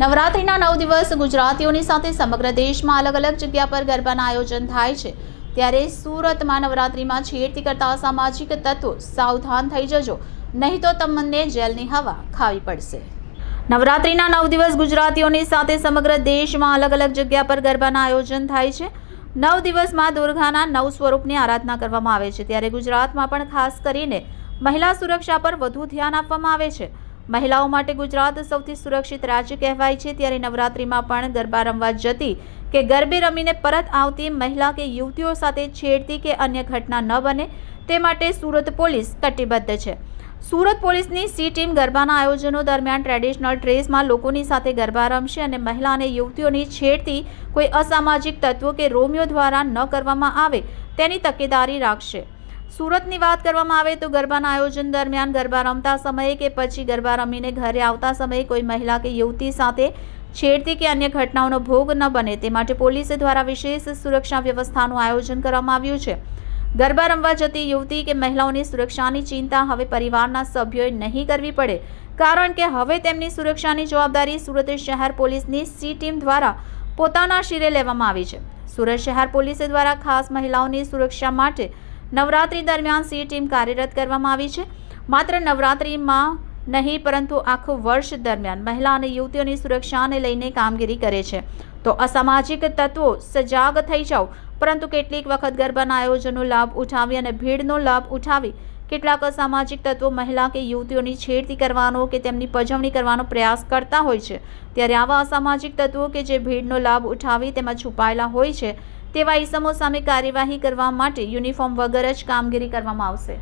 નવરાત્રિના નવ દિવસ ગુજરાતીઓની સાથે સમગ્ર દેશમાં અલગ અલગ જગ્યા પર ગરબાના આયોજન થાય છે. ત્યારે સુરતમાં નવરાત્રિમાં છેડતી કરતા અસામાજિક તત્વો સાવધાન થઈ જજો. નહીં તો તમને જેલની હવા ખાવી પડશે. નવરાત્રિના નવ દિવસ ગુજરાતીઓની સાથે સમગ્ર દેશમાં અલગ અલગ જગ્યા પર ગરબાના આયોજન થાય છે. નવ દિવસમાં દુર્ગાના નવ સ્વરૂપની આરાધના કરવામાં આવે છે. ત્યારે ગુજરાતમાં પણ ખાસ કરીને મહિલા સુરક્ષા પર વધુ ધ્યાન આપવામાં આવે છે. મહિલાઓ માટે ગુજરાત સૌથી સુરક્ષિત રાજ્ય કહેવાય છે. ત્યારે નવરાત્રિમાં પણ ગરબા રમવા જતી કે ગરબે રમીને પરત આવતી મહિલા કે યુવતીઓ સાથે છેડતી કે અન્ય ઘટના ન બને તે માટે સુરત પોલીસ કટિબદ્ધ છે. સુરત પોલીસની સી ટીમ ગરબાના આયોજનો દરમિયાન ટ્રેડિશનલ ડ્રેસમાં લોકોની સાથે ગરબા રમશે અને મહિલા અને યુવતીઓની છેડતી કોઈ અસામાજિક તત્વો કે રોમિયો દ્વારા ન કરવામાં આવે તેની તકેદારી રાખશે. સુરતની વાત કરવામાં આવે તો ગરબાના આયોજન દરમિયાન ગરબા રમતા સમયે કે પછી ગરબા રમીને ઘરે આવતા સમયે કોઈ મહિલા કે યુવતી સાથે છેડતી કે અન્ય ઘટનાઓનો ભોગ ન બને તે માટે પોલીસ દ્વારા વિશેષ સુરક્ષા વ્યવસ્થાનું આયોજન કરવામાં આવ્યું છે. ગરબા રમવા જતી યુવતી કે મહિલાઓની સુરક્ષાની ચિંતા હવે પરિવારના સભ્યોએ નહીં કરવી પડે, કારણ કે હવે તેમની સુરક્ષાની જવાબદારી સુરત શહેર પોલીસની સી ટીમ દ્વારા પોતાના શિરે લેવામાં આવી છે. સુરત શહેર પોલીસ દ્વારા ખાસ મહિલાઓની સુરક્ષા માટે નવરાત્રી દરમિયાન સી ટીમ કાર્યરત કરવામાં આવી છે. માત્ર નવરાત્રિમાં નહીં, પરંતુ આખું વર્ષ દરમિયાન મહિલા અને યુવતીઓની સુરક્ષાને લઈને કામગીરી કરે છે. તો અસામાજિક તત્વો સજાગ થઈ જાઓ, પરંતુ કેટલીક વખત ગરબાના આયોજનનો લાભ ઉઠાવી અને ભીડનો લાભ ઉઠાવી કેટલાક અસામાજિક તત્વો મહિલા કે યુવતીઓની છેડતી કરવાનો કે તેમની પજવણી કરવાનો પ્રયાસ કરતા હોય છે. ત્યારે આવા અસામાજિક તત્વો કે જે ભીડનો લાભ ઉઠાવી તેમાં છુપાયેલા હોય છે તેવા ઇસમો સામે કાર્યવાહી કરવા માટે યુનિફોર્મ વગર જ કામગીરી કરવામાં આવશે.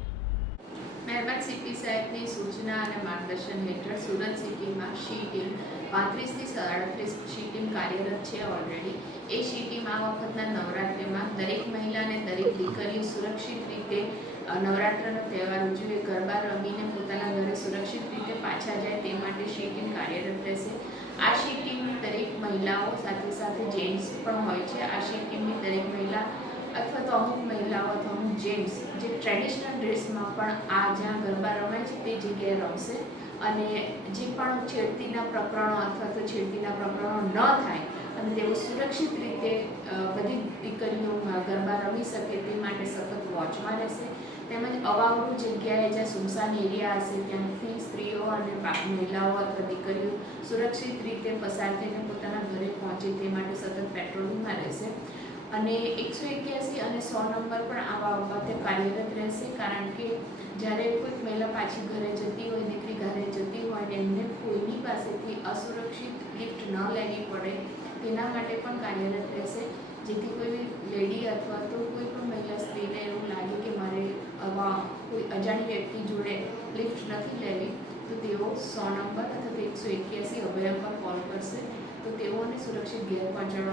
મહેરબાન સીપી સાહેબની સૂચના અને માર્ગદર્શન હેઠળ સુરત સિટીમાં શી ટીમ પાંત્રીસથી સાડત્રીસ શી ટીમ કાર્યરત છે ઓલરેડી એ શી ટીમ આ વખતના નવરાત્રિમાં દરેક મહિલા અને દરેક દીકરીઓ સુરક્ષિત રીતે નવરાત્રનો તહેવાર ઉજવે, ગરબા રમીને પોતાના ઘરે સુરક્ષિત રીતે પાછા જાય તે માટે શી ટીમ કાર્યરત રહેશે. આ શી મહિલાઓ સાથે સાથે જેન્ટ્સ પણ હોય છે. આ એમની દરેક મહિલા અથવા તો અમુક મહિલાઓ અથવા અમુક જેન્ટ્સ જે ટ્રેડિશનલ ડ્રેસમાં પણ આ જ્યાં ગરબા રમાય છે તે જગ્યાએ રમશે. અને જે પણ છેડતીના પ્રકરણો અથવા તો છેડતીના પ્રકરણો ન થાય અને તેઓ સુરક્ષિત રીતે બધી દીકરીઓ ગરબા રમી શકે તે માટે સતત વોચમાં રહેશે. તેમજ અવાવરૂ જગ્યાએ જ્યાં સુમસાન એરિયા હશે ત્યાંથી સ્ત્રીઓ અને મહિલાઓ અથવા દીકરીઓ સુરક્ષિત રીતે પસાર થઈને પોતાના ઘરે પહોંચે તે માટે સતત પેટ્રોલિંગમાં રહેશે. અને એકસો એક્યાસી અને સો નંબર પણ આવા બાબતે કાર્યરત રહેશે, કારણ કે જ્યારે કોઈક મહિલા પાછી ઘરે જતી હોય, દીકરી ઘરે જતી હોય ને એમને કોઈની પાસેથી અસુરક્ષિત ગિફ્ટ ન લેવી પડે, તેના માટે પણ કાર્યરત રહેશે. જેથી કોઈ લેડી અથવા તો કોઈ પણ મહિલા સ્ત્રીને એવું લાગે કે મારે આવા કોઈ અજાણી વ્યક્તિ જોડે લિફ્ટ નથી લેવી તો તેઓ સો નંબર અથવા તો એકસો એક્યાસી અભય પર કોલ કરશે તો તેઓને સુરક્ષિત ઘેર પહોંચાડવામાં